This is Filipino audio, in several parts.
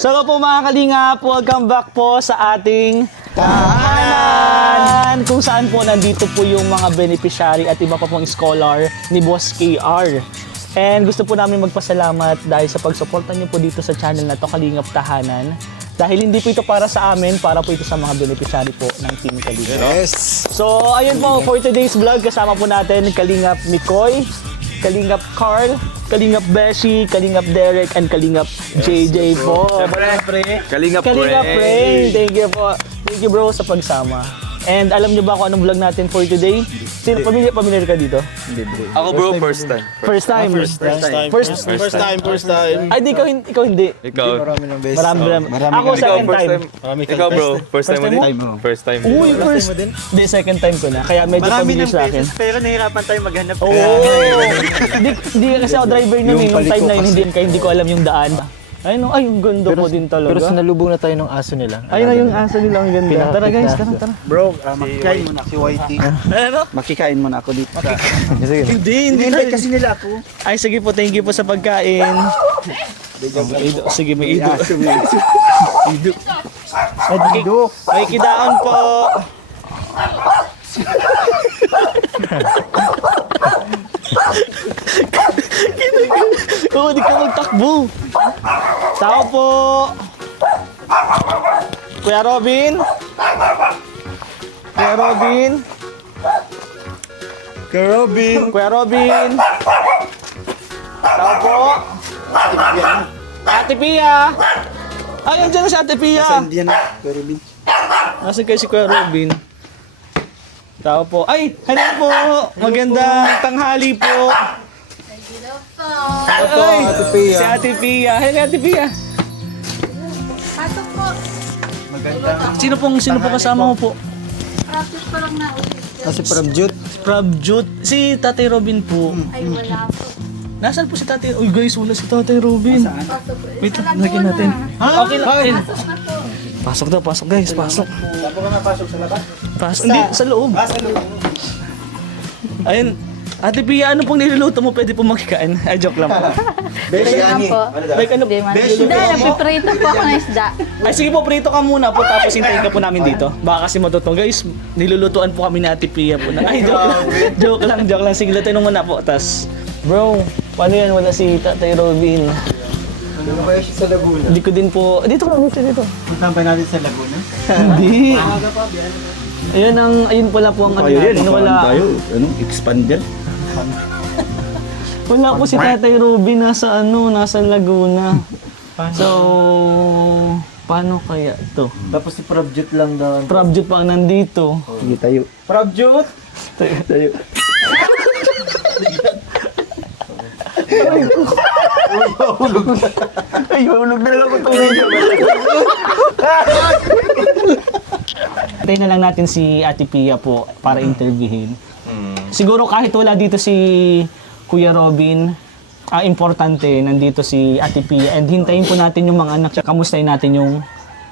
Hello po mga kalingap, welcome back po sa ating tahanan! Kung saan po nandito po yung mga beneficiary at iba pa pong scholar ni Boss KR. And gusto po namin magpasalamat dahil sa pagsuporta niyo po dito sa channel na to, Kalingap Tahanan. Dahil hindi po ito para sa amin, para po ito sa mga beneficiary po ng Team Kalingap. Yes! So ayun po, for today's vlog, kasama po natin Kalingap Mikoy, Kalingap Carl, Kalingap Beshi, Kalingap Derek, and Kalingap JJ po. Siyempre, Kalingap Ray. Thank you po. Thank you bro sa pagsama. And alam niyo ba kung anong vlog natin for today? Sino familiar ka dito? Ako bro, first time. First time. First time. Ay, di ikaw hindi. Ikaw. Marami. Ako second time. Ikaw bro, first time mo din? First time. Uy, first. Di, second time ko na. Kaya medyo familiar sa akin. Pero nahirapan tayo maghanap. Oo. Di kasi ako driver nun eh. Nung time na yun, hindi ko alam yung daan. Ay, no, ay, yung ganda po din talaga. Pero sinalubong na tayo ng aso nila. Ay na yung aso nila, ang ganda. Tara guys, tara. Bro, makikain mo na si Whitey. Ano? Makikain mo na ako dito. Hindi Hindi kasi nila ako. Ay, sige po, thank you po sa pagkain. Sige, may ido. Ido. May kidaon po. Oo, di ka magtakbo. Tao po. Kuya Robin. Kuya Robin. Kuya Robin. Kuya Robin. Tao po. Ate Pia. Ay, andyan na si Ate Pia. Saan diyan na, Kuya Robin? Nasaan kayo si Kuya Robin? Tao po. Ay, hello po. Magandang tanghali po. Ay, Ate Pia. si Ate Pia. Hello, Ate Pia. Pasok po. Sino pong kasama mo po? Practice pa lang na ulit. Kasi Prabjut. Prabjut. Si Tatay Robin po. Ay, wala po. Nasaan po si Tatay? Uy guys, wala si Tatay Robin. Pasok po. Wait, Sa lagyan natin. Laguna. Ha? Okay lang. Pasok na po. Pasok daw, pasok guys, pasok. Saan po ka napasok sa labas? Pasok. Hindi, sa loob. Sa loob. Ayun. Ate Pia, ano pong niluluto mo? Pwede po makikain. Ay, joke lang po. Beshi, Hindi Ani. po. Like, ano? Hindi man. Beshi, Hindi, napiprito po ako ng isda. Ay, sige po, prito ka muna po, tapos hintayin ka po namin dito. Baka kasi matutong. Guys, nilulutuan po kami ni Ate Pia po. Ay, joke lang. Joke lang. Sige, lutuin mo muna po. Tas, bro, paano yan? Wala si Tatay Robin. Ano ba siya sa Laguna? Hindi ko din po, dito ka, dito. Puntahan pa natin sa Laguna? Hindi. Ayun pala po ang ano natin. Wala. Expander? Wala po si Tatay Robin, nasa Laguna. So, paano kaya to? Tapos si Prabjut lang daw. Prabjut pa ang nandito. Sige tayo. Prabjut! Tayo. Ay, hulog na lang ako tulog. Hintayin na lang natin si Ate Pia po para interviewin. Siguro kahit wala dito si Kuya Robin, importante nandito si Ate Pia and hintayin po natin yung mga anak. Kamustahin natin yung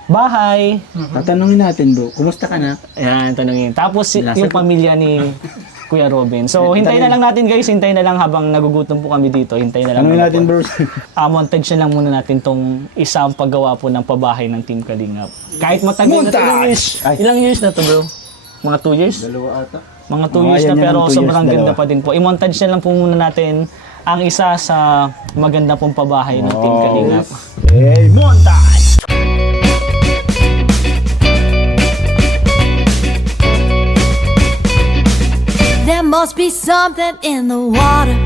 bahay. Tatanungin natin bro, kumusta ka na? Ayan, tanungin. Tapos yung pamilya ni Kuya Robin. So, hintayin na lang natin guys. Hintayin na lang habang nagugutom po kami dito. Hintayin na lang. Tanungin natin bro. Montage na lang muna natin tong isang paggawa po ng pabahay ng Team Kalingap. Kahit matagal na to, ilang years na to bro? Mga 2 years? Dalawa ata. Mga 2 years na pero sobrang ganda pa din po. I-montage na lang po muna natin ang isa sa maganda pong pabahay ng Team Kalingap. Hey, montage! There must be something in the water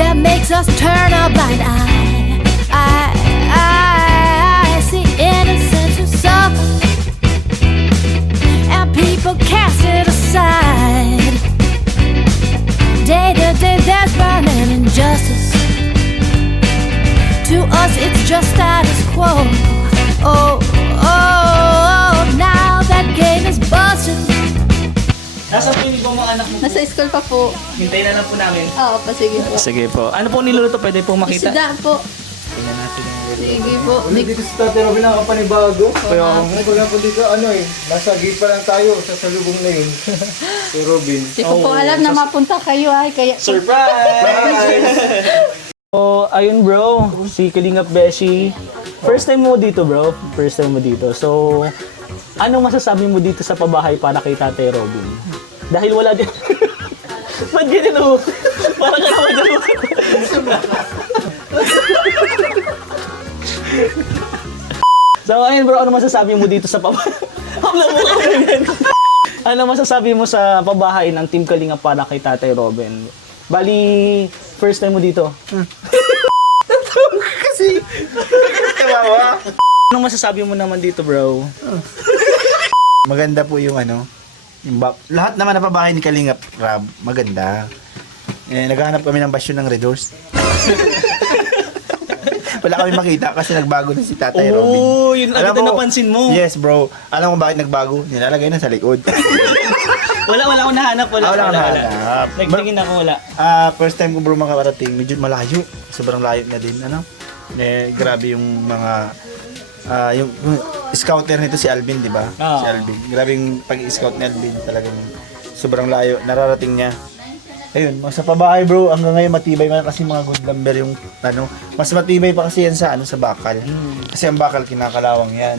that makes us turn a blind eye. I see innocence who suffer, and people cast it aside. Day to day, there's burning injustice. To us, it's just status quo. Oh, now that game is busted. Nasaan po yung ibang mga anak mo? Nasa school pa po. Hintayin na lang po namin. Oo, sige po. Sige po. Ano po niluluto? Pwede po makita? Isda po. Sige po. Dito si Tatay Robin ang kapanibago. Kaya kung nga po dito, nasa gate pa lang tayo sa salubong na yun. Si Robin. Hindi ko po alam na mapunta kayo ay kaya Surprise! So, ayun bro, si Kalingap Beshi. First time mo dito bro, first time mo dito. So, anong masasabi mo dito sa pabahay para kay Tatay Robin? Dahil wala din... Ba't ganyan o? Parang ka naman dyan. So, ayun bro, ano masasabi mo dito sa pabahay? Ano masasabi mo sa pabahay ng Team Kalingap para kay Tatay Robin? Bali, first time mo dito. Kasi, kawawa. Anong masasabi mo naman dito, bro? Maganda po yung lahat naman na pabahay ni Kalingap Rob, maganda. Naghahanap kami ng basyo ng Red Horse. Wala kami makita kasi nagbago na si Tatay Robin. Oo, yun agad Alam na mo, napansin mo. Yes, bro. Alam mo bakit nagbago? Nilalagay na sa likod. Wala akong nahanap. Wala akong nahanap. Nagtingin ako, wala. First time ko bro makarating, medyo malayo. Sobrang layo na din, grabe yung mga yung scouter nito si Alvin, di ba? Ah. Si Alvin. Grabe yung pag-scout ni Alvin, talagang sobrang layo. Nararating niya. Ayun, sa pabahay bro, hanggang ngayon matibay man kasi mga good lumber yung mas matibay pa kasi yan sa sa bakal. Kasi ang bakal kinakalawang yan.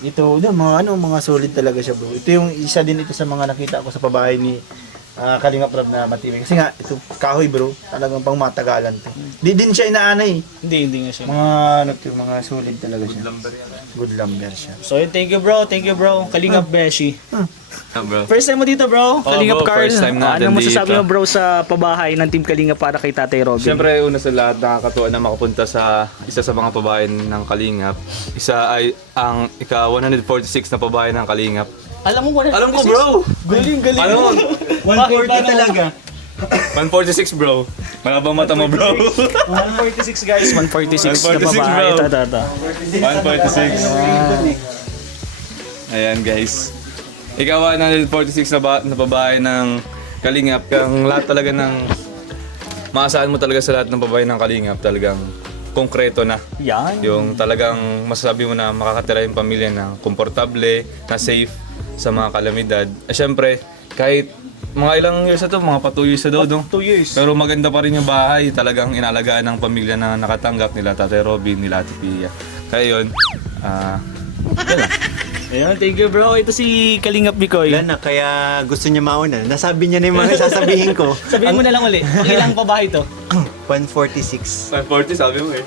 Ito, mga solid talaga siya bro. Ito yung isa din ito sa mga nakita ko sa pabahay ni Kalingap Rob na matibay. Kasi nga, ito kahoy bro, talagang pang matagalan to. Di din siya inaanay. Hindi nga siya. Mga solid talaga siya. Good lumber siya. So, yun, thank you, bro. Kalingap Beshi. Bro. First time mo dito, bro? Kalingap bro, Carl. first time natin Ano masasabi dito. mo, bro, sa pabahay ng Team Kalingap para kay Tatay Robin? Siyempre, una sa lahat, nakakatuwa na makapunta sa isa sa mga pabahay ng Kalingap. Isa ay ang ika-146 na pabahay ng Kalingap. Alam mo, 146? Alam ko, bro! Galing. Alam mo, 140 talaga. 146, bro. Malabang mata mo, bro. 146, guys. 146 na 146, pabahay. bro. Ito. 146. Ayan, guys. Ikaw 146 na pabahay ng Kalingap. Ang lahat talaga ng maasahan mo talaga sa lahat ng pabahay ng Kalingap talagang konkreto na. Yan. Yung talagang masasabi mo na makakatira yung pamilya na komportable, na safe sa mga kalamidad. Siyempre, kahit mga ilang years na to, mga pa 2 years na daw, no? 2 years. Pero maganda pa rin yung bahay. Talagang inalagaan ng pamilya na nakatanggap nila Tatay Robin, nila Ate Pia. Kaya yun, yun lang. Ayun, thank you, bro. Ito si Kalingap Bikoy. Wala na, kaya gusto niya mauna. Nasabi niya na yung mga sasabihin ko. Sabihin mo na lang uli, ilang pabahay to? 146. 540 sabi mo eh.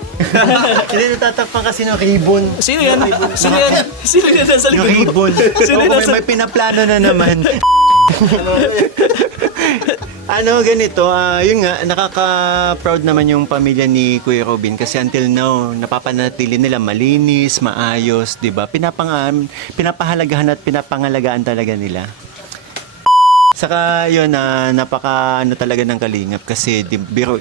Hindi, natatakpan kasi ng ribbon. Sino yan? Sino yan nasa Yung likod mo? ribbon. Sino Oo, nasa... may pinaplano na naman. Ganito, yun nga, nakaka-proud naman yung pamilya ni Kuya Robin kasi until now, napapanatili nila malinis, maayos, di ba? Pinapahalagahan at pinapangalagaan talaga nila. Saka yun, napaka talaga ng Kalingap kasi biro,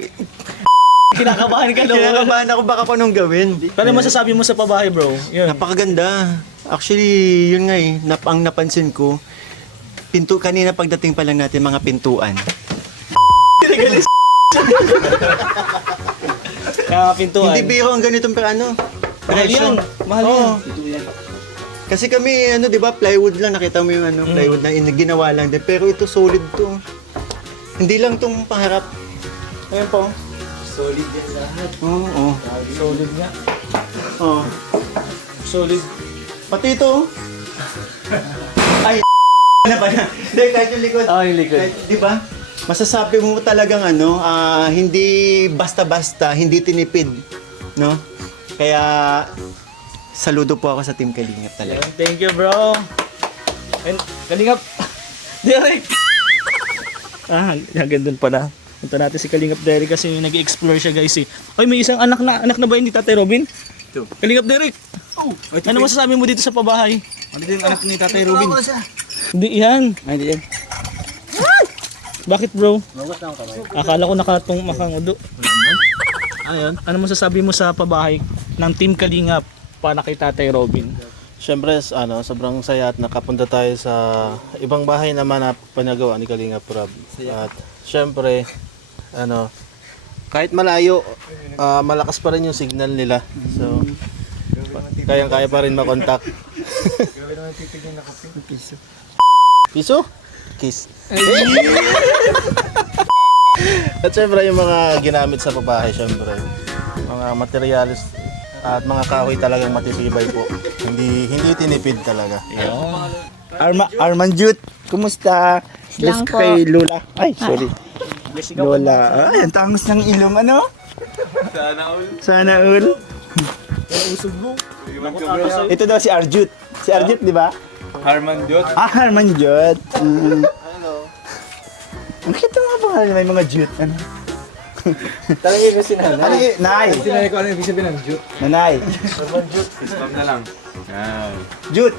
Kinakabahan ka, no? kinakabahan ako baka kung anong gawin. Ano masasabi mo sa pabahay, bro? Yun. Napakaganda. Actually, yun nga ang napansin ko, kanina pagdating pa lang natin mga pintuan. Kaya pintuan. Hindi biro ang ganitong Mahal yan. Mahal yan. Oo. Kasi kami, di ba, plywood lang, nakita mo yung plywood na ginawa lang din. Pero ito solid to. Hindi lang tong pangarap. Ayan po. Solid yan lahat. Oo. Solid nga. Oo. Solid. Pati ito. Ay, na ba na? Hindi, kahit yung likod. Yung likod. Kahit, di ba? Masasabi mo talagang hindi basta-basta, hindi tinipid. No? Kaya, saludo po ako sa Team Kalingap talaga. Thank you, bro. And Kalingap. Derek. Hanggang dun pala. Punta natin si Kalingap Derek kasi nag-explore siya, guys eh. Ay, may isang anak na ba yun ni Tatay Robin? Ito. Kalingap Derek. Ano masasabi mo dito sa pabahay? Ano din yung anak ni Tatay Robin? Hindi yan. Hindi yan. Bakit, bro? Akala ko nakatong makangudo. Ano yun? Ano masasabi mo sa pabahay ng Team Kalingap para kay Tatay Robin? Siyempre, sobrang saya at nakapunta tayo sa ibang bahay naman na panagawa ni Kalingap Rob. At siyempre, kahit malayo, malakas pa rin yung signal nila. So, kayang-kaya pa rin makontak. Piso? Kiss. At syempre yung mga ginamit sa pabahay, syempre. Mga materials at mga kahoy talagang matitibay po. Hindi tinipid talaga. Arman Jut, kumusta? Lang Bless ka po. kay Lola. Ay, sorry. Lola. Ay, ang tangos ng ilong, ano? Sana all. Ito daw si Arjut. Si Arjut, di ba? Harman Jot. Arman Jut. Ang kita mga pangalan, may mga Jut. Ano? Talangin ko si Nanay. Ano yun? Nay. Sinanay ko ano yung ibig sabihin ng jute. Nanay. Islam na lang. Yan. Jut.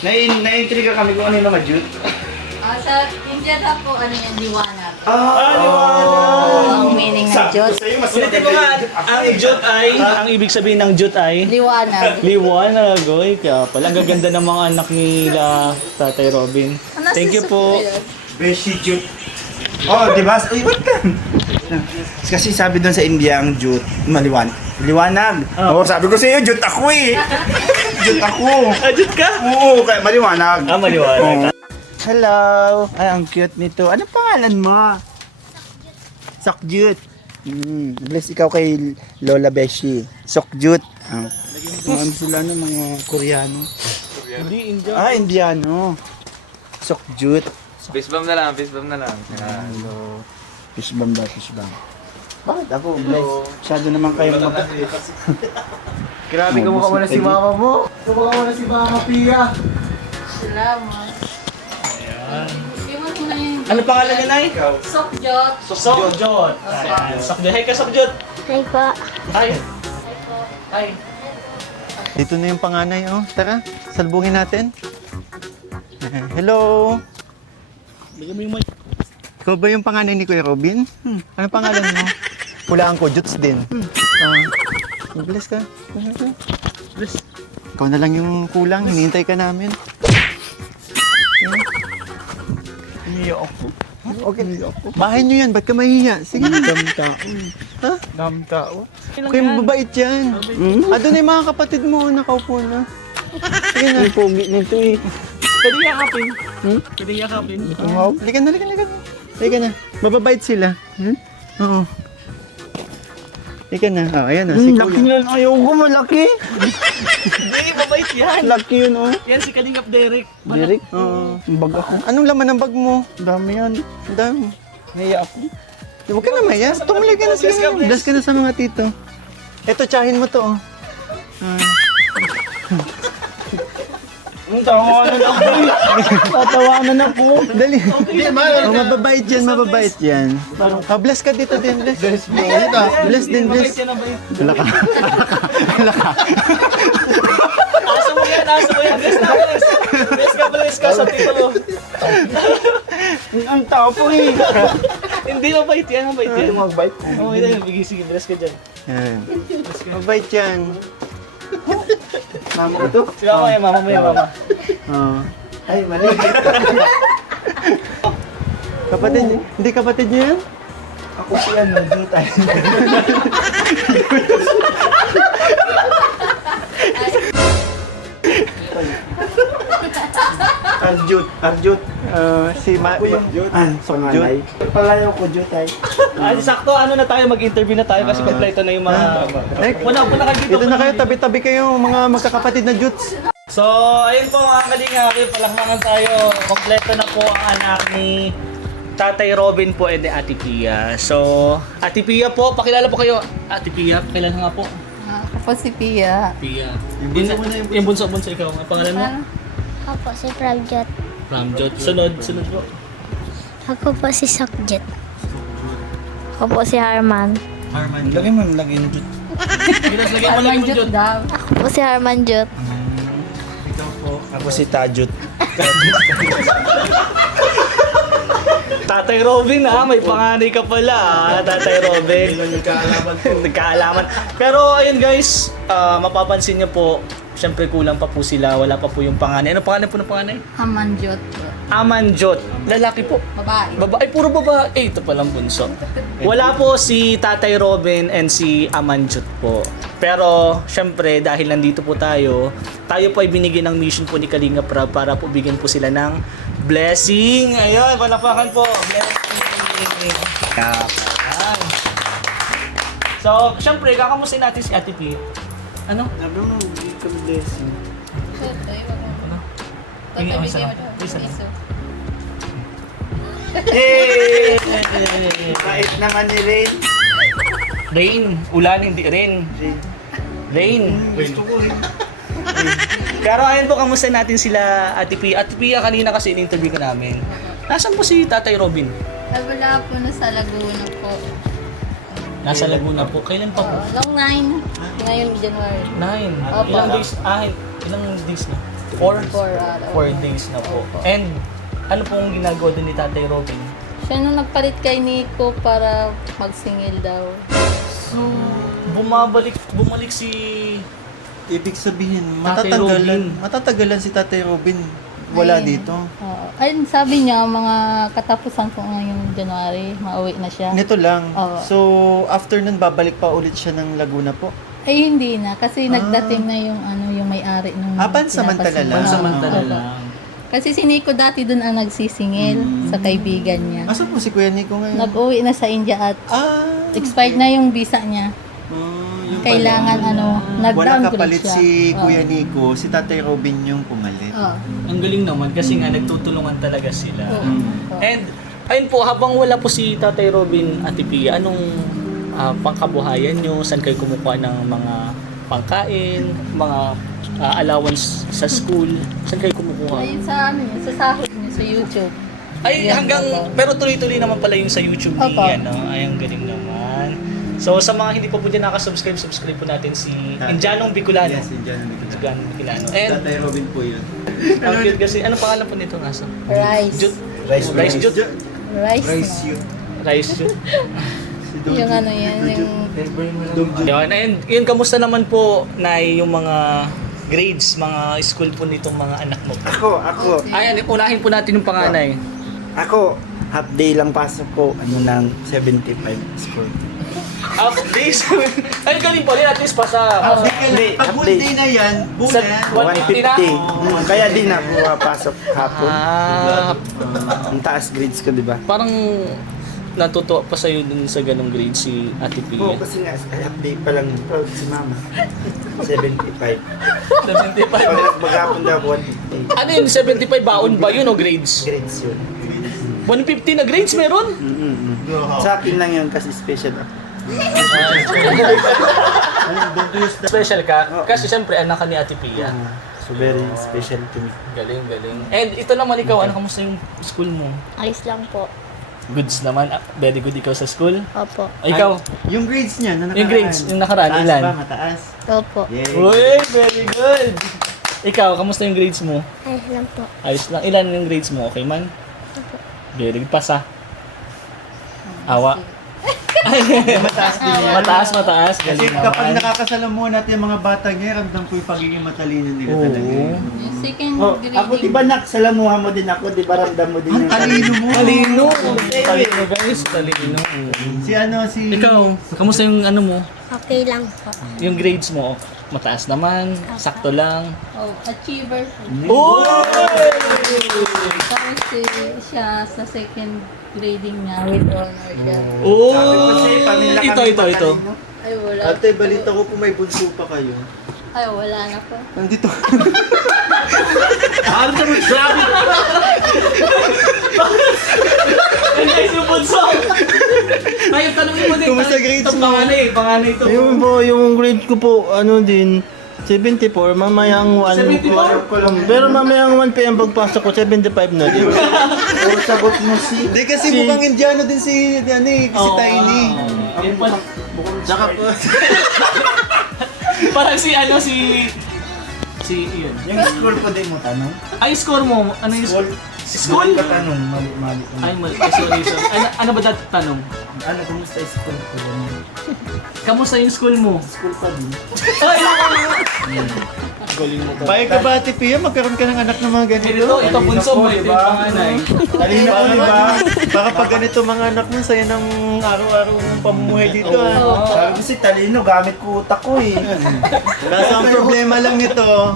Nai-intriga kami kung ano yung mga Jut. Sa India na po, ano yan, liwanag. Liwanag! Ang meaning ng Diyos. Ulitin mo nga, ang jut ay, ang ibig sabihin ng jut ay, Liwanag. liwanag. Oy, kaya pala, ang gaganda ng mga anak nila, Tatay Robin. Thank you po. Beshi Jut. Oh, di ba? Uy, what ka? Kasi sabi doon sa India ang Jut, maliwanag. Oo, sabi ko sa iyo, Jut ako eh. Jut ako. Jut ka? Oo, kaya maliwanag. Maliwanag. Hello! Ay, ang cute nito. Anong pangalan mo? Sokjut. Bless ikaw kay Lola Beshi. Sokjut. Ano sila no, mga Koreano? Hindi, India. Indiano. Sokjut. Fist bump na lang, fist bump na lang. Hello. Fishbang daw, fishbang. Bakit ako, Bless? Masyado naman kayo Grabe, kamukha mo na si mama mo. Kamukha mo na si Mama Pia. Salamat. Iwan mo na yung Ano pangalan niya, Nay? Sokjot. Sokjot. Sokjot. Hey ka, Sokjot. Hi po. Hi. Hi. Dito na yung panganay, oh. Tara, salbungin natin. Hello. Bigyan mo yung mic. Ikaw ba yung panganay ni Kuya Robin? Ano pangalan mo? Pulaan ko, Juts din. Bless ka. Bless. Ikaw na lang yung kulang, hinihintay ka namin. Umiyak ako. Okay. Bahay nyo yan, ba't ka mahihiya? Sige na. Dam tao. Kuya, mababait yan. Doon na yung mga kapatid mo, nakaupo na. Sige na. Ang pogi nito eh. Pwede yakapin. Pwede yakapin. Halika na. Halika na. Mababait sila. Oo. Halika na. Ayan na, si Laki Kuya. lang. Ayoko malaki. Hindi, mabait yan. Laki yun oh. Yan si Kalingap Derek. Direk. Oo. Bag ako. Anong laman ng bag mo? Dami yan. Ang dami. Naya ako. Huwag ka na maya. Tumuli ka na Bless siya. ka, bless. Bless ka na sa mga tito. Eto, tsahin mo to, oh. Tawanan ako. Tatawanan ako. Dali. Oh, mababait yan, mababait yan. Bless ka dito din, bless. Bless din, bless. Wala ka. Asa mo yan. Bless na, bless. Bless ka sa tito. Ang tao po eh. Hindi, mabait yan. Mabait yan. Magbait. Okay na yun. Sige, bless ka dyan. Yan. Mabait yan. Mama ko to. Si mama yan, mama mo yan, mama. Oh. Ay, mali. Kapatid, hindi kapatid niyo yan? Ako si ano, Jutay. Arjut. Si Panganay. Palayo ko, Jutay. Sakto, ano na tayo, mag-interview na tayo kasi kompleto na yung mga... Una kayo dito. Dito na kayo, tabi-tabi kayo, mga magkakapatid na Juts. So, ayun po mga kalingap, palakpakan tayo. Kompleto na po ang anak ni Tatay Robin po and Ate Pia. So, Ate Pia po, pakilala po kayo. Ate Pia, pakilala nga po. Ako po si Pia. Pia. Yung bunso ikaw. Ang pangalan mo? Ako si Pragjot. Ramjot. Sunod po. Ako po si Sokjot. Ako po si Harman. Lagay mo, lagay ng Jut. Lagyan mo lang yung Jot. daw. Ako po si Harman Jot. Ako si Tajut. Tatay Robin may panganay ka pala Tatay Robin. Nagkaalaman. Pero ayun guys, mapapansin niyo po, syempre kulang pa po sila, wala pa po yung panganay. Ano pangalan po ng panganay? Hamanjot po. Amanjot. Lalaki po. Babae. Babae, puro babae. Ito palang bunso. Wala po si Tatay Robin and si Amanjot po. Pero, syempre, dahil nandito po tayo po ay binigyan ng mission po ni Kalinga Prab para po bigyan po sila ng blessing. Ayun, palapakan po. Blessing. Ayan. So, syempre, kakamusin natin si Ate P. Ano? Sabi mo, hindi ka blessing. Ano? Tatay, Ang bigyan isa. mo daw. Isa. Piso. Yay! Bait naman ni Rain. Rain. Ulan, hindi rain. Rain. Gusto ko rin. Pero ayun po, kamusta natin sila Ate P. Ate P, kanina kasi in-interview ka namin. Nasaan po si Tatay Robin? Ay, wala po na sa Laguna po. Nasa Laguna po. Kailan pa po? Long 9. Ngayon, January. 9. Opo. Ilang days? Ilang days na? 4? 4 days na po. And ano pong ginagawa din ni Tatay Robin? Siya nung nagpalit kay Nico para magsingil daw. So, bumalik si Ibig sabihin, Tatay Robin. matatagalan si Tatay Robin. Wala Ayun. dito. Oo. Ayun, sabi niya, mga katapusan po ngayong January, mauwi na siya. Nito lang. Oo. So, after nun, babalik pa ulit siya ng Laguna po. Ay, hindi na. Kasi nagdating na yung may-ari nung Pansamantala pinapasin. lang. pansamantala Oo. lang. Kasi si Nico dati doon ang nagsisingil sa kaibigan niya. Asa po si Kuya Nico ngayon? Nag-uwi na sa India at expired na yung visa niya. Yung Kailangan Wala nag-downgrade kapalit siya. si Oo. Kuya Nico, si Tatay Robin yung pumalit. Oo. Ang galing naman kasi nga nagtutulungan talaga sila. Oo. Oo. And ayun po, habang wala po si Tatay Robin, Ate Pia, anong pangkabuhayan nyo? Saan kayo kumukuha ng mga pangkain, mga allowance sa school? Saan kayo kumukuha? Ayun sa amin, sa sahod niya sa YouTube. Ay, Yan, hanggang, opo. pero tuloy-tuloy naman pala yung sa YouTube ni, Opo. ay, ang galing naman. So, sa mga hindi pa po dyan nakasubscribe, subscribe po natin si Indianong Bicolano. Yes, Indianong Bicolano. Indianong Bicolano. And, Tatay Robin po yun. ang cute kasi, ano pangalan po nito, Nasa? Rice. Jut? Rice Rice Jut? Rice. Rice Jut. Yung ano yan, yung... Yun, and yun, kamusta naman po, Nay, yung mga grades, mga school po nitong mga anak mo? Ako. Ayan, unahin po natin yung panganay. Ako, half day lang pasok ko, ng 75 school. Half days. Ay, galing pa rin, at least pa sa... Hindi, Pag half full day na yan, buo Sa- na. 150 na? 150. Kaya di na pumapasok hapon. Ah, Ang taas grades ko, di ba? parang natuto pa sa'yo dun sa ganong grade si Ate Oo, Pia. kasi nga, half day pa lang proud si mama. 75. 75. Pag maghapon daw, 150. Ano yun, 75 baon ba yun o grades? Grades yun. 150 na grades meron? Sa akin lang yun kasi special ako. Special ka? Kasi syempre anak ka ni Ate Pia. So very special to me. Galing, galing. And ito naman ikaw, ano kamusta yung school mo? Ayos lang po. Goods naman. Very good ikaw sa school. Opo. Ikaw, Yung grades niya na nakaraan. yung grades, yung nakaraan, Mataas ilan? ba? Mataas. Opo. Yay. Uy, very good! Ikaw, kamusta yung grades mo? Ayos lang po. Ayos lang. Ilan yung grades mo? Okay man? Very good. Pasa. Awa. Mataas din yan. Mataas. Kasi Galing kapag naman. nakakasalamuha natin yung mga bata niya, ramdam ko yung pagiging matalino nila Oo. talaga. Yung second Oh, grading. ako di ba salamuha mo din ako, di ba ramdam mo din Ang talino mo. Talino! Talino guys, talino. Si Ikaw, kamusta yung ano mo? Okay lang po. Yung grades mo? Mataas naman, sakto lang. Oh, achiever. Uy! Tapos siya sa second grading niya with honor siya. Oh! Sabi ko sa'yo, pamilya Ito. kami matalino. Ay, wala. Ate, balita ko po may bunso pa kayo. Ay, wala na po. Nandito. Ano sa mga grabe? Ay, guys, yung bunso! Ay, tanongin mo din. Kumusta grades Ito, mo? panganay ito. Yung po, yung grade ko po, ano din, 74, mamayang 1 74? Pero mamayang 1 PM pagpasok ko, 75 na din. Puro sagot mo si... Hindi kasi mukhang Indiano din si Tiny. Tsaka po, Parang si yun. yung school ko din mo tanong. Ay, score mo. Ano yung School? School? Ka tanong, mali. Ay, sorry. Ano ba dati tanong? Ano, kumusta yung school ko? Kamusta yung school mo? School pa din. Bahay ka ba, Ate Pia? Magkaroon ka ng anak ng mga ganito? Ito bunso mo, ito yung panganay. Talino ko, di ba? Baka pag ganito mga anak mo, saya ng araw-araw mong pamumuhay dito. Sabi ko si Talino, gamit ko utak ko eh. Kaso ang problema lang nito,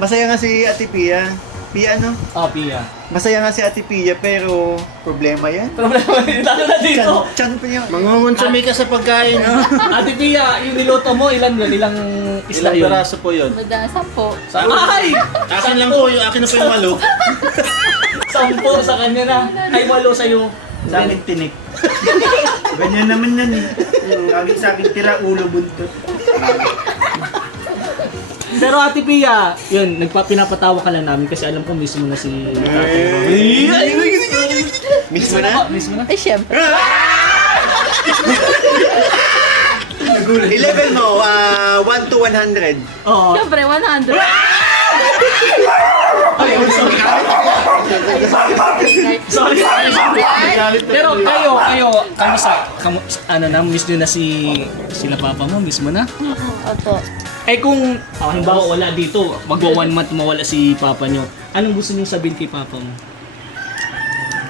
masaya nga si Ate Pia. Pia ano? Oh, Pia. Masaya nga si Ate Pia, pero problema yan. Problema, lalo na dito. Chan pa niya. Mangungonsumi ka sa pagkain. Ate Pia, yung niluto mo, ilang isla Ilang yun? piraso po yun? Madaan, 10. Ay! Akin lang po, akin na po yung malo. 10 sa kanya na. Ay, 8 sa'yo. Sa akin tinik. Ganyan naman yan eh. Lagi sa akin tira, ulo, buntot. Pero Ate Pia, yun, pinapatawa ka lang namin kasi alam ko mismo na si Tatay Roby. Mismo na? Mismo na? Ay, syempre. I-level mo, 1 to 100. Oo. Syempre, 100. Sorry. Pero kayo, kamusta? Miss nyo na sila papa mo, mismo na? Opo. Eh kung, halimbawa wala dito, magwa 1 month mawala si papa nyo, anong gusto nyo sabihin kay papa mo?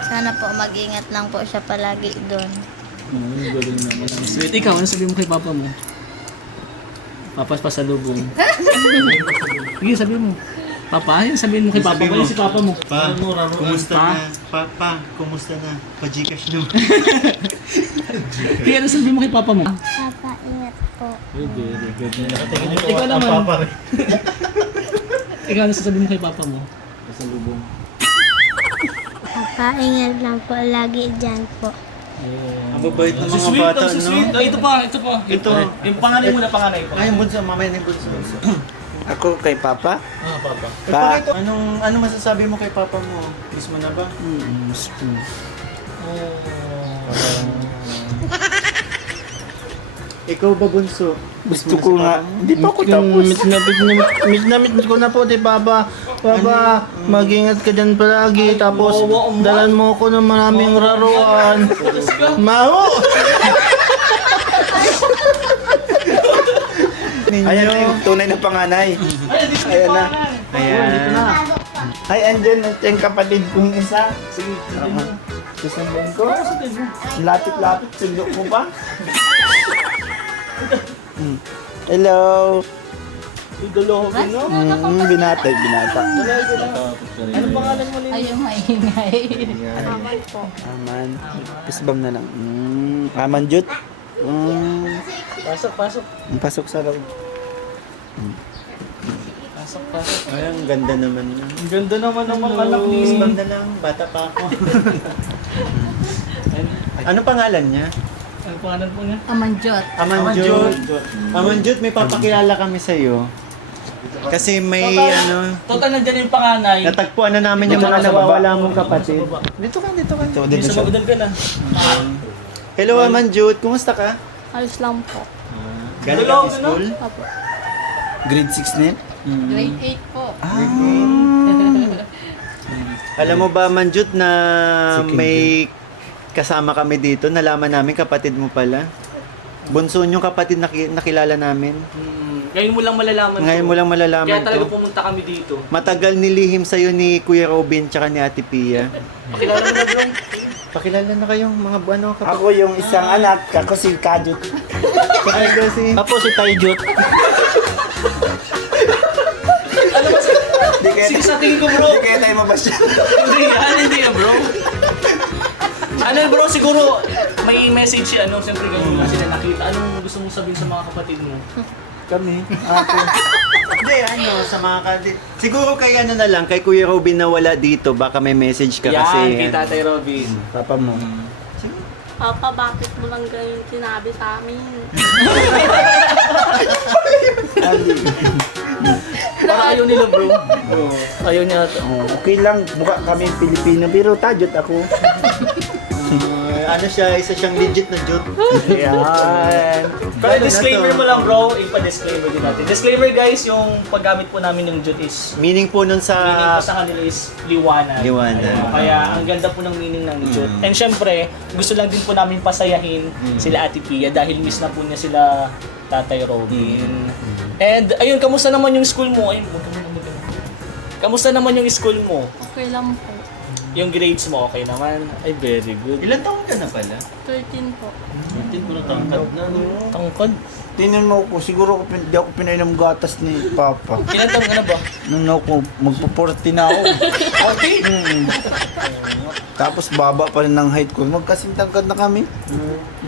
Sana po mag-ingat lang po siya palagi doon. Galing naman. Sweet. Ikaw, ano sabihin mo kay papa mo? Papa pasalubong. Sige, sabihin mo. Papa, yun sabihin mo kay papa mo. Ano si papa mo? Pa, kumusta Pa? na? Pa, kumusta na? Pa-Gcash no? Kaya ano sabihin mo kay papa mo? Papa, ingat po. Ikaw naman. Ikaw, ano sasabihin mo kay papa mo? Pasalubong. Papa, ingat lang po lagi dyan po. Ang babait ng mga Sweet, bata, si no? sweet. Ay, ito pa. Ito. Yung panganay mo na panganay pa. Ay, yung bunso, mamaya na yung bunso. Ako kay Papa? Ah, papa. Pa, anong masasabi mo kay papa mo? Mismo na ba? Ikaw ba, bunso? Gusto ko nga. Hindi pa ako tapos. Meet na meet ko na po, di Papa. Papa, mag-ingat ka dyan palagi. Tapos, dalan mo ko ng maraming raruan. Maho! Ayan na yung tunay na panganay. Ayan na. Ayan. Ay, andyan yung kapatid kong isa. Sige, susundan ko. Lapit-lapit, sundok mo pa. Hello. Idolo ko, no? Binata. Ano pangalan mo nila? Ay, yung maingay. Aman. Pisbam na lang. Aman Jut. Pasok. Pasok sa loob. Pasok. Ay, ang ganda naman. Ang ganda naman ng mga anak ni... Isbang na lang, bata pa ako. Ano pangalan niya? Ano pangalan po niya? Amanjot. Amanjot. Amanjot, may papakilala kami sa'yo. Kasi may Total nandiyan yung panganay. natagpuan na namin yung mga nawawala mong kapatid. Dito ka. Hindi sa magdal ka na. Hello, Amanjot. Kumusta ka? Ayos lang po. Galing ka sa school? Opo. Grade 6 na yan? Grade 8 po. Alam mo ba, Manjut, na may kasama kami dito, nalaman namin kapatid mo pala. Bunso yung kapatid na nakilala namin. Ngayon mo lang malalaman Ngayon to. mo lang malalaman Kaya talaga to. pumunta kami dito. Matagal nilihim sa'yo ni Kuya Robin tsaka ni Ate Pia. Pakilala mo na bro. Pakilala na kayong mga kapatid. Ako yung isang anak, ako si Kajut. Pakilala si... Ako si Taijut. Ano ba sa... Sige sa tingin ko bro. Hindi kaya tayo mabasya. Hindi yan bro. Ano bro, siguro may message si siyempre ganun nga sila nakita. Anong gusto mong sabihin sa mga kapatid mo? Kami. Hindi, sa mga kapatid. Siguro kay na lang, kay Kuya Robin na wala dito, baka may message ka kasi. Yan, kay Tatay Robin. Papa mo. Papa, bakit mo lang ganyan sinabi sa amin? Para ayaw nila bro. Ayaw niya ata. Okay lang, mukha kami Pilipino, pero Tajut ako. ano siya, isa siyang legit na jute. Yan. Pero Lalo na disclaimer to. mo lang bro, ipa-disclaimer din natin. Disclaimer guys, yung paggamit po namin ng jute is Meaning po nun sa... meaning po sa kanila is liwanag. Liwanag. Ayun. Kaya ang ganda po ng meaning ng jute. And syempre, gusto lang din po namin pasayahin sila Ate Pia dahil miss na po niya sila Tatay Robin. And ayun, kamusta naman yung school mo? Ayun, kamusta naman yung school mo? Okay lang po. Yung grades mo okay naman? Ay, very good. Ilan taon ka na pala? 13 po. Tangkad. Tingnan mo ako, siguro di ako pinainom gatas ni Papa. Ilan taon ka na ba? Nung ako, magpo-40 na ako. 40? Tapos baba pa rin ng height ko. Magkasintangkad na kami.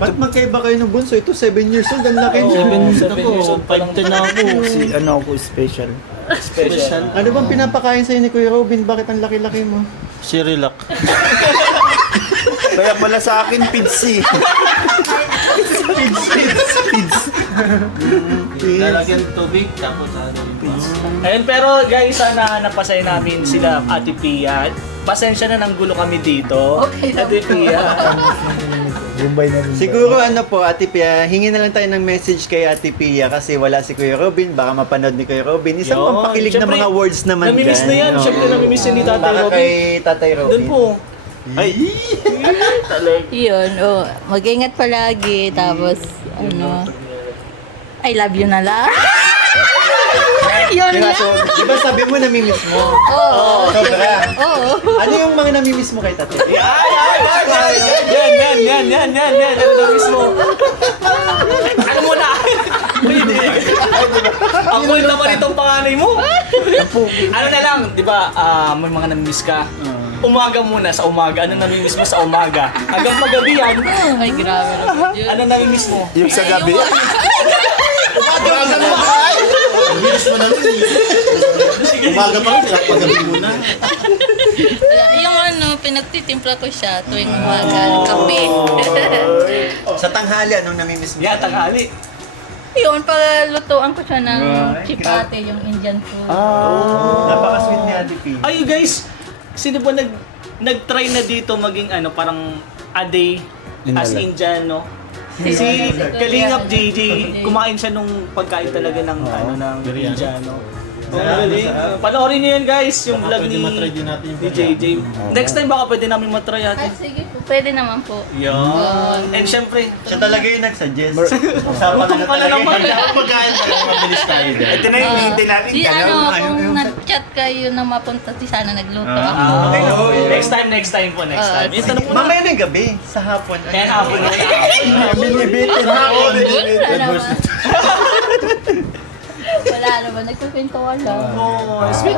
Ba't magkaiba kayo ng bunso? Ito 7 years old, ang laki. 7 years old pa lang. 5'10 na ako. Ano ako, special. Special. Ano bang pinapakain sa'yo ni Kuya Robin? Bakit ang laki-laki mo? Sirilac. Kaya pala sa akin, pidsi. Lalagyan tubig, tapos Ayun, pero guys, sana napasaya namin sila Ate Pia. Pasensya na ng gulo kami dito. Okay lang Ate Pia. Bombay na rin. Siguro ano po, Ate Pia, hingi na lang tayo ng message kay Ate Pia kasi wala si Kuya Robin, baka mapanood ni Kuya Robin. Isang Yun. pampakilig na Siyempre, mga words naman namimiss na yan. Oo. Siyempre, namimiss yan ni Tatay Baka Robin. kay Tatay Robin. Doon po. Ay! Yun, mag-ingat palagi. Tapos, I love you na lang. Yun Diba, lang. so, diba sabi mo namimiss mo? Oo. Sobra. Oo. Ano yung mga namimiss mo kay Tatay? Yan. Ano na mismo? Ano mo na? Pwede. Ang kulit naman itong panganay mo. Ano na lang, di ba, may mga namimiss ka. Umaga muna, sa umaga. Ano namimiss mo sa umaga? Hanggang magabi yan. Ay, grabe naman yun. Ano namimiss mo? Yung sa gabi. umaga pa lang, pagabi muna. Yung pinagtitimpla ko siya tuwing umaga, kape. Sa tanghali, anong namimiss mo? Yan, tanghali. Yun, paglutuan ko siya ng chipate, yung Indian food. Napaka-sweet ni Ate Pia. Ay, guys, sino ba nag-try na dito maging parang a day as Indian, no? Si Kalingap JJ, kumain siya nung pagkain talaga ng ng Indiano. Panoorin niyo yan guys, yung vlog ni JJ. Next time baka pwede namin matry Ay, natin. sige po, pwede naman po. Yan. And syempre, Siya talaga yung nag-suggest. Usapan na Gutom pala talaga naman. yun. Pagkain talaga, mabilis tayo din. Ito na yung hintay natin. Di kung nag-chat kayo na mapunta, di sana nagluto ako. next time po, next time. Yung tanong po na. Mamaya ng gabi, sa hapon. Kaya hapon na. Binibitin ako. Wala naman. Wala naman, nagkukwentuhan lang. Oh, sweet.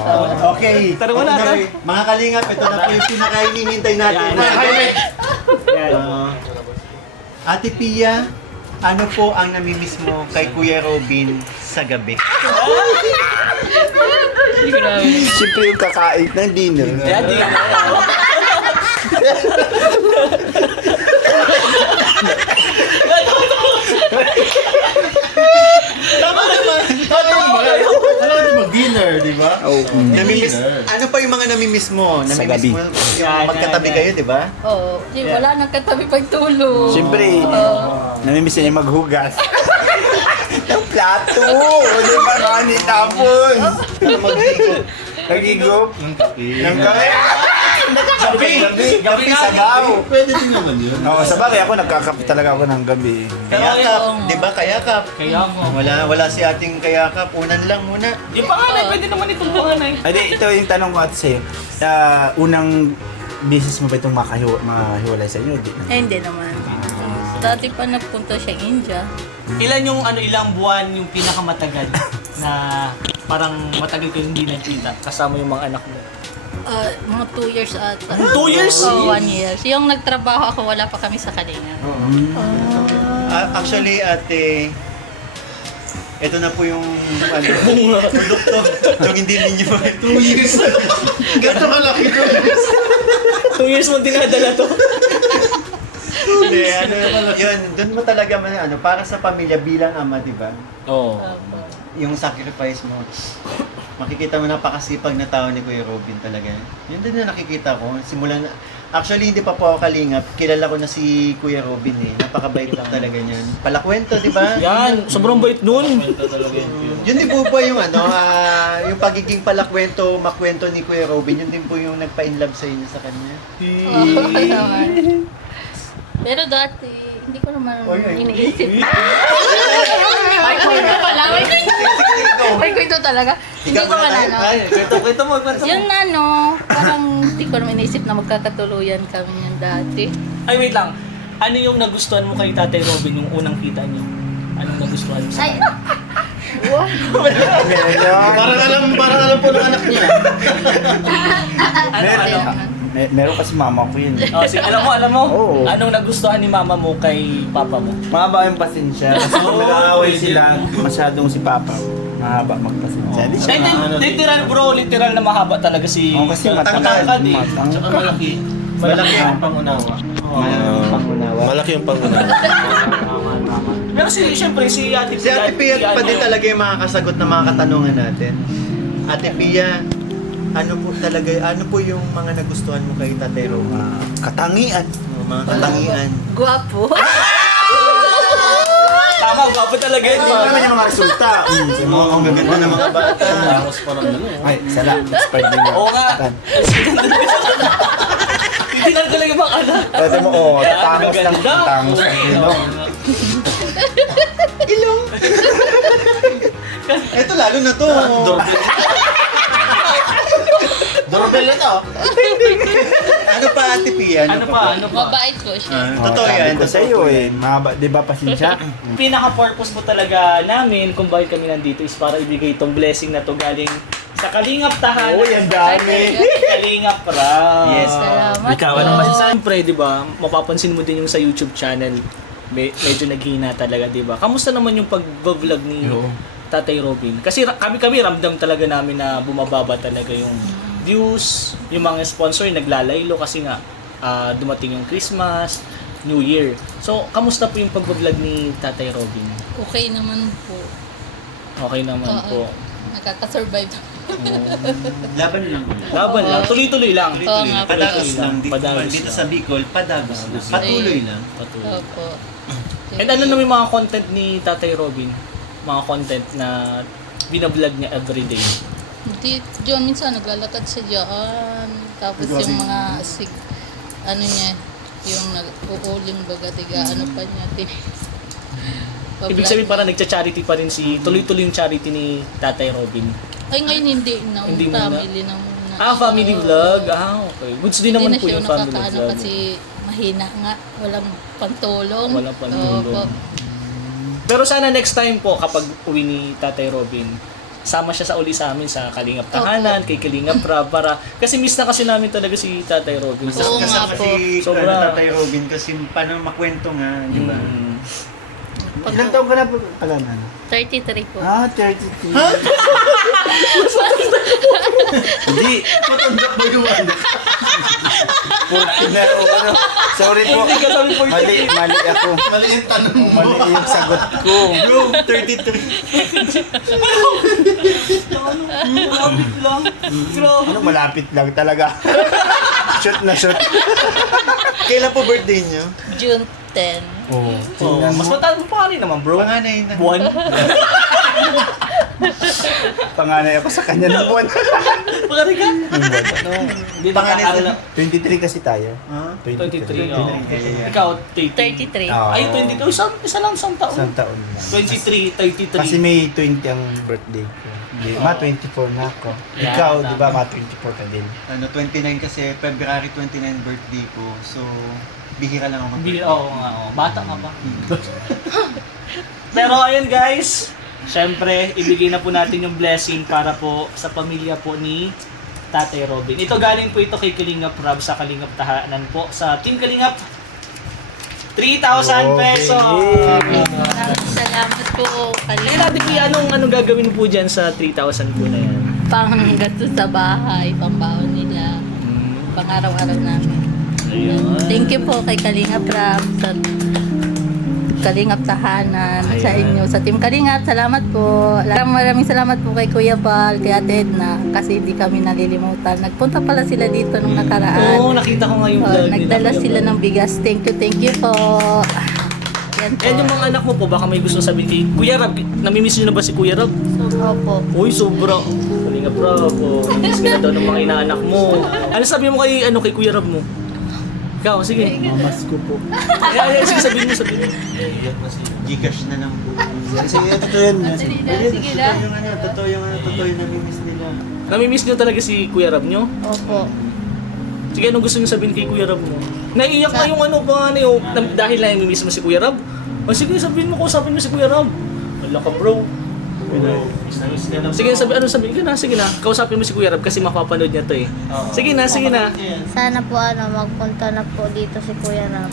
Okay. Tara mo na. Mga kalingap, ito na po yung pinakainihintay natin. Ate Pia, ano po ang namimiss mo kay Kuya Robin sa gabi? Siyempre yung kakain ng dinner. Yan, di na. Alam natin mag-dinner, di ba? Namimiss, ano pa yung mga namimiss mo? Namimiss gabi. mo yung magkatabi kayo, di ba? Oo, wala nang katabi pagtulog. Siyempre, namimiss niya maghugas. Ng plato! O di ba nani tapon? Nag-igop? Ng gabi? Gabi sagaw! Pwede din naman yun. Oo, sa bagay ako nagkakap talaga ako ng gabi. Kayakap, di ba? Kayakap. Kaya mo. Wala si ating kayakap. Unan lang muna. Yung panganay, pwede naman itong panganay. Hindi, ito yung tanong ko at sa'yo. Unang business mo ba itong mahiwalay sa inyo? Di na. Eh, hindi naman. Dati pa nagpunta siya India. Ilan yung ilang buwan yung pinakamatagal na parang matagal kayo hindi nagkita kasama yung mga anak mo? Mga 2 years ata. 2 years? Oo, 1 year. Yung nagtrabaho ako, wala pa kami sa Kalinga. Actually, ate, ito na po yung produkto. Yung hindi ninyo. 2 years. Ganito kalaki ko. 2 years mo dinadala to? Hindi, yun, doon mo talaga para sa pamilya bilang ama, di ba? Oo. Yung sacrifice mo. Makikita mo napakasipag na tao ni Kuya Robin talaga. Yun din na nakikita ko. Simulan, Actually, hindi pa po ako kalingap. Kilala ko na si Kuya Robin eh. Napakabait lang talaga niyan. Palakwento, di ba? Yan, sobrang bait nun. Yun din po ba yung yung pagiging palakwento, makwento ni Kuya Robin, yun din po yung nagpa-inlove sa inyo sa kanya. Oo naman. Pero dati, hindi ko naman iniisip. May kwento pala. May kwento talaga. Hindi ko man Kwento mo. Yung parang hindi ko naman iniisip na magkakatuluyan kami yan dati. Ay, wait lang. Ano yung nagustuhan mo kay Tatay Robin yung unang kita niyo? Anong nagustuhan mo sa Ay, Parang alam po ng anak niya. Meron kasi mama ko yun. Oh, alam mo. Oo. Anong nagustuhan ni mama mo kay papa mo? Mahaba yung pasensya. Kasi kung nag-aaway sila, masyadong si Papa. Mahaba magpasensya. Di siya Literal bro, literal na mahaba talaga si kasi matangkad eh. Tsaka malaki. Malaki ang pangunawa. Malaki yung pangunawa. Pero syempre si Ate Si Ate Pia pa din talaga yung makakasagot ng mga katanungan natin. Ate Pia, ano po yung mga nagustuhan mo kay Tatay Robin? katangian. Mga katangian. guwapo. Tama, gwapo talaga yun. Hindi naman yung mga resulta. Ang gaganda ng mga bata. Ay, sala. Expired din Oo nga. Titignan ko lang yung mga anak. Pwede mo, tangos lang. Tangos lang ilong. Ilong. Ito lalo na to. Doorbell na to. Ano pa Ate Pia? Ano pa? Mabait po siya. Totoo yan. Ito sa'yo eh. Mahaba, di ba pasensya? Pinaka-purpose po talaga namin kung bakit kami nandito is para ibigay itong blessing na to galing sa Kalingap Tahanan. Oo, yan dami. Kalingap Rab. Yes. Salamat Ikaw, po. ano masasabi? Siyempre, di ba, mapapansin mo din yung sa YouTube channel, medyo naghihina talaga, di ba? Kamusta naman yung pag-vlog ni Tatay Robin? Kasi kami ramdam talaga namin na bumababa talaga yung views, yung mga sponsor naglalaylo kasi nga dumating yung Christmas, New Year. So, kamusta po yung pag-vlog ni Tatay Robin? Okay naman po. Okay naman po. Nakaka-survive. Laban lang. Laban lang, tuloy-tuloy lang. Oo nga po. Padagos lang. Padagos Dito lang. sa Bicol, padagos lang. Patuloy lang. Patuloy. Opo. And ano naman yung mga content ni Tatay Robin? Mga content na binablog niya everyday. Hindi, John, minsan naglalakad siya dyan. Tapos yung mga ano niya, yung nag-uuling baga, tiga, ano pa niya, Ibig sabihin parang nagcha-charity pa rin tuloy-tuloy yung charity ni Tatay Robin. Ay, ngayon hindi na. Hindi muna. Family na muna. Family vlog. Okay. Goods din naman po Hindi na yung siya family nakakaano vlog. kasi mahina nga. Walang pantulong. Walang pantulong. Opo. Pero sana next time po kapag uwi ni Tatay Robin, sama siya sa uli sa amin sa Kalingap Tahanan, kay Kalingap Rab, para kasi miss na kasi namin talaga si Tatay Robin. Oo nga po. Sobra. Tatay Robin kasi paano makwento nga, di ba? Ilang taon ka na pala na? 33 po. 32. Hindi. Matanda ba yung anak? Sorry po. Hindi ka sabi po Mali ako. Mali yung tanong mo. Mali yung sagot ko. Bro, 33. Malapit lang. Grabe. Ano, malapit lang talaga. Shoot na shoot. Kailan po birthday niyo? June 10. Oh, Mas mataas mo pa rin naman, bro. Panganay na. Buwan. panganay ako sa kanya ng buwan. Panganay ka? Hindi Panganay nakakala. 23 kasi tayo. 23. Oh. Ikaw, 33. Ay, 22. Isa lang isang taon. Isang taon lang. 23, 33. Kasi May 20 ang birthday ko. Ma, 24 na ako. Yeah, Ikaw, tama. di ba, ma, 24 ka din. 29 kasi February 29 birthday ko. So, bihira lang ako Oo nga, bata ka pa. Pero ayun guys, syempre, ibigay na po natin yung blessing para po sa pamilya po ni Tatay Robin. Ito galing po ito kay Kalingap Rab sa Kalingap Tahanan po. Sa Team Kalingap, 3,000 pesos! Maraming salamat po. Kaya natin po anong gagawin po dyan sa 3,000 po na yan? Panggasto sa bahay, pambaon nila, pang araw-araw namin. Ayun. Thank you po kay Kalingap Rab sa Kalingap Tahanan, sa inyo, sa Team Kalingap, salamat po. Maraming salamat po kay Kuya Bal, kay Ate Edna, kasi hindi kami nalilimutan. Nagpunta pala sila dito nung nakaraan. Oo, nakita ko nga yung vlog nila, Nagdala Kuya sila Bal. ng bigas. Thank you po. Yan po. And yung mga anak mo po, baka may gusto sabihin kay Kuya Rab, namimiss nyo na ba si Kuya Rab? Opo. Uy, sobra. Kalingap Rab, namimiss ka na daw ng mga inaanak mo. Ano sabi mo kay Kuya Rab mo? Ikaw, sige. Mamas ko po. Sige, sabihin mo. Gcash na lang po. Sige, totoo yun. Sige na. Totoo yung namimiss nila. Namimiss nyo talaga si Kuya Rab nyo? Opo. Sige, anong gusto nyo sabihin kay Kuya Rab mo? Naiiyak na yung dahil na namimiss mo si Kuya Rab? O sige, sabihin mo, kausapin mo si Kuya Rab. Wala ka bro. Sige, sabihin ka na, sige na. Kausapin mo si Kuya Rab kasi mapapanood niya to eh. Sige na. Sana po magpunta na po dito si Kuya Rab.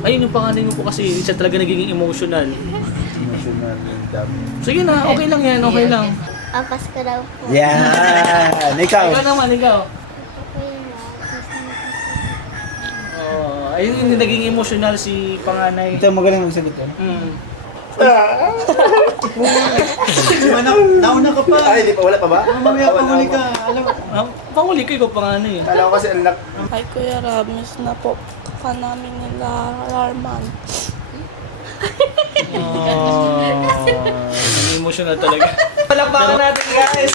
Ayun yung pangalan mo po kasi siya talaga nagiging emotional. Emotional yung dami. Sige na, okay lang yan, okay lang. Apas ka daw po. Yan! Ikaw! Ikaw naman, ikaw. Ayun yung naging emotional si panganay. Ito magaling magsagot yun. Nauna ka pa. Ay, di pa, wala pa ba? Mamaya panguli ka. Alam mo. Panguli ko ikaw panganay. Kala ko kasi anak. Ay, Kuya Rab, miss na po ka namin nila Larman. Emotional talaga. Palakpakan natin guys!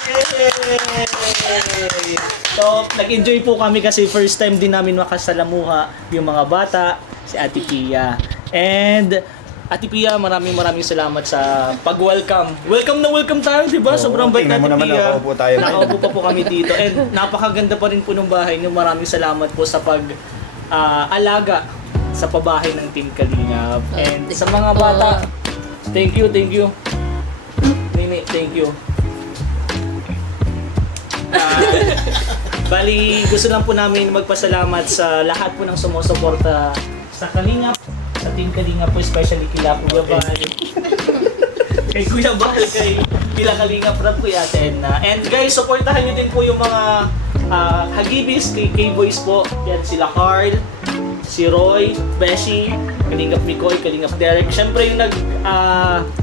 So, nag-enjoy po kami kasi first time din namin makasalamuha yung mga bata, si Ate Pia. And Ate Pia, maraming salamat sa pag-welcome. Welcome tayo, di ba? Sobrang bait tingnan na mo Ate naman, Pia. nakaupo tayo. Nakaupo pa po kami dito. And napakaganda pa rin po ng bahay niyo. Maraming salamat po sa pag-alaga sa pabahay ng Team Kalingap. And sa mga bata, thank you. Nini, thank you. Bali, gusto lang po namin magpasalamat sa lahat po ng sumusuporta sa Kalingap, sa Team Kalingap po, especially kila Kuya Bal. Kay Kuya Bal, kay kila Kalingap Rab, Kuya Ate Edna. And guys, supportahan nyo din po yung mga Hagibis, kay K-Boys po. Yan sila Carl, si Roy, Beshi, Kalingap Mikoy, Kalingap Derek. Siyempre yung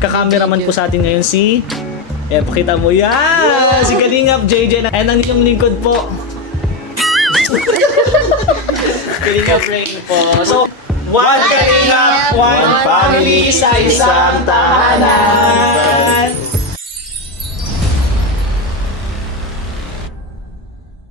kakameraman po sa atin ngayon si pakita mo yan! Si Kalingap JJ. And ang inyong lingkod po. Kalingap Rain po. So, one Kalingap, one family sa isang tahanan.